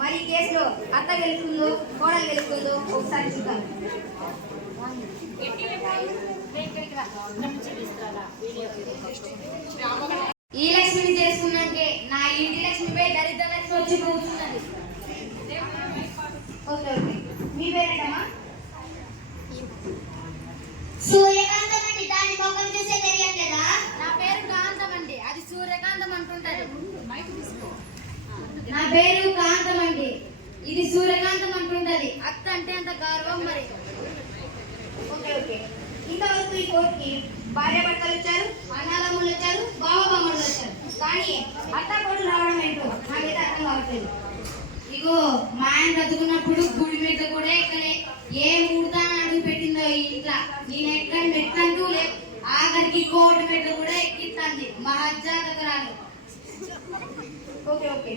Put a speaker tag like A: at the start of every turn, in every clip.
A: మరి ఈ కేసులో అత్త గెలుస్తుందో కోడలు గెలుస్తుందో ఒకసారి చూద్దాం. ఈ లక్ష్మిని చేసుకున్నాకే నా ఇంటి లక్ష్మిపై దరిద్ర లక్ష్మి వచ్చి కూర్చున్నది. అంత గర్వం మరి. Okay okay. ఇంతవరకు ఈ కోర్టుకి భార్య భర్తలు వచ్చారు అన్నదమ్ములు వచ్చారు బావ బామ్మలు వచ్చారు. కానీ అత్త కోర్టు రావడం ఏంటో నాకైతే అర్థం కావట్లేదు. ఇగో మా ఆయన బ్రతుకున్నప్పుడు గుడి మీద కూడా ఇక్కడే ఏ మూడుతాను అడుగు పెట్టిందో ఇంట్లో. నేను ఎక్కడ మెట్టంటూ లే ఆఖరికి కోటి మెట్లు కూడా ఎక్కిస్తుంది. మహజ్జాతకరాలు ఓకే ఓకే.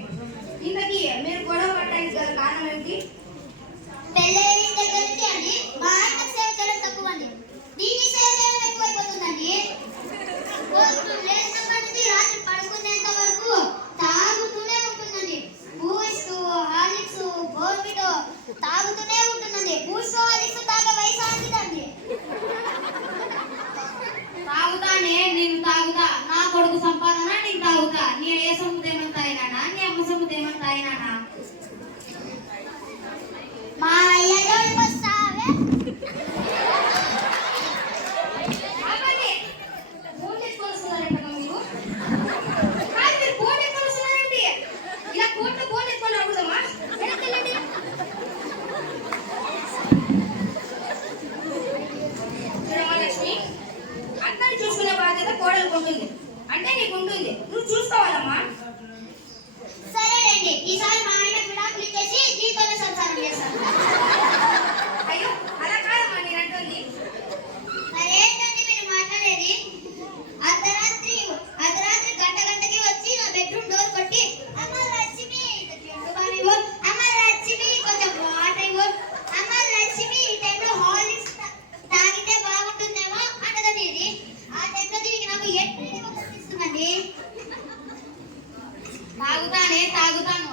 B: తాగుతానే? తాగుతాను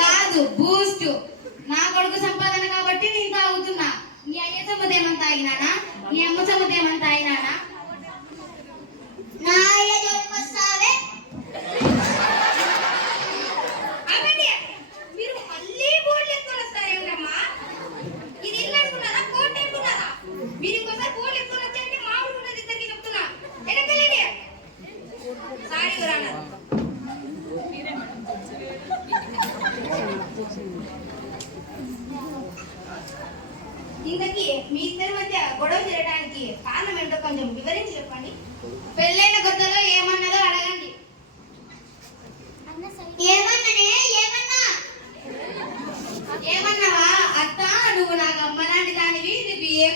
A: కాదు బూస్ట్ నా కొడుకు సంపాదన కాబట్టి నేను తాగుతున్నా. నీ అయ్య సమ్మతి ఏమంత తాగినానా? నీ అమ్మ సమ్మతి ఏమంత తాగినానా? ఇంతకీ మీ ఇద్దరి మధ్య గొడవ చేయడానికి కారణం ఏంటో కొంచెం వివరించి చెప్పండి. పెళ్ళైన కొత్తలో ఏమన్నదో అడగండి.
B: ఏమన్నా?
A: ఏమన్నావా? అత్త నువ్వు నాకు అమ్మ లాంటి దానివి నీకు ఏం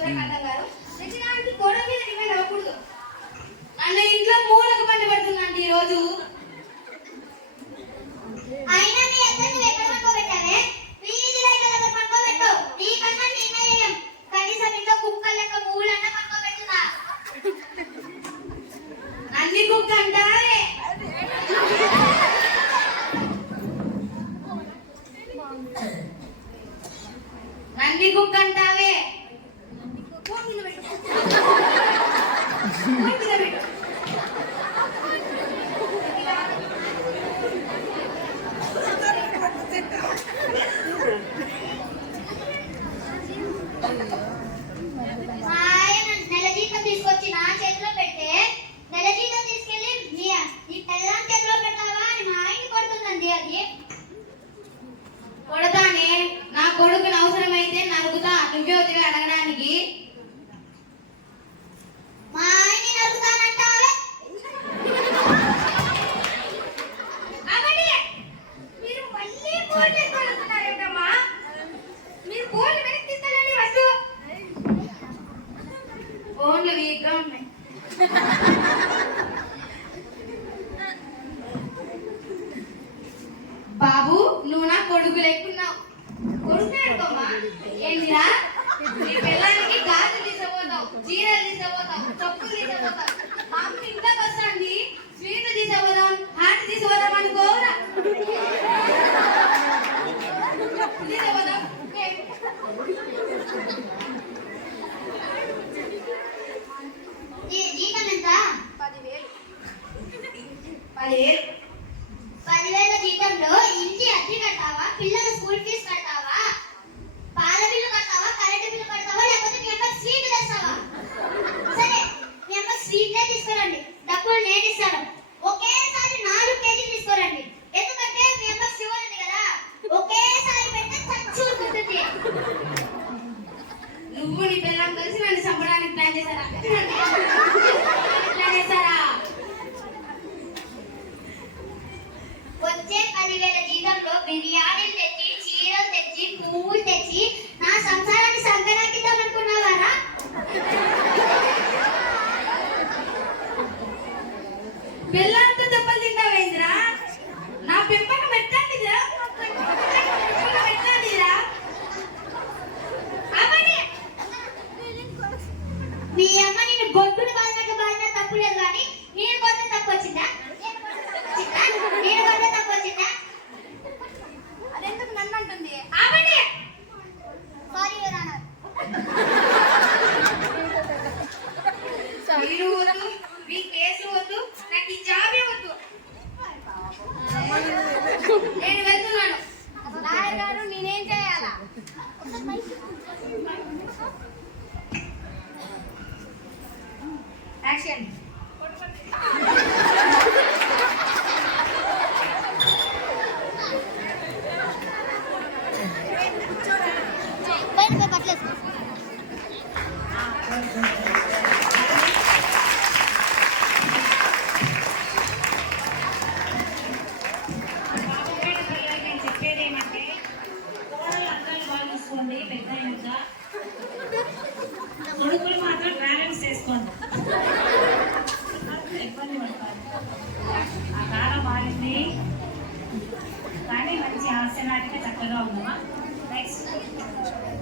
B: సూర్యకాంతం గారు నిజానికి అన్న ఇంట్లో మూలకు పండి రోజు అయినా నీ
A: ఎక్కడ ఎక్కడ పడుకోబెట్టావే వీధి లైట్ల బాబు నువ్వు నా కొడుకు లేకున్నావు. కొడుకు
B: ఏంటి రా Yeah. మీ అమ్మ నేను గొడ్డును బాధనట్టు బాధన తప్పు లేదు కానీ నేను కొడితే తప్పు వచ్చిందా? నేను కొడితే తప్పు వచ్చిందా?
A: అదెందుకు నన్ను అంటుంది? ఆపండి.
B: సారీ
A: మీరు
C: around. Next.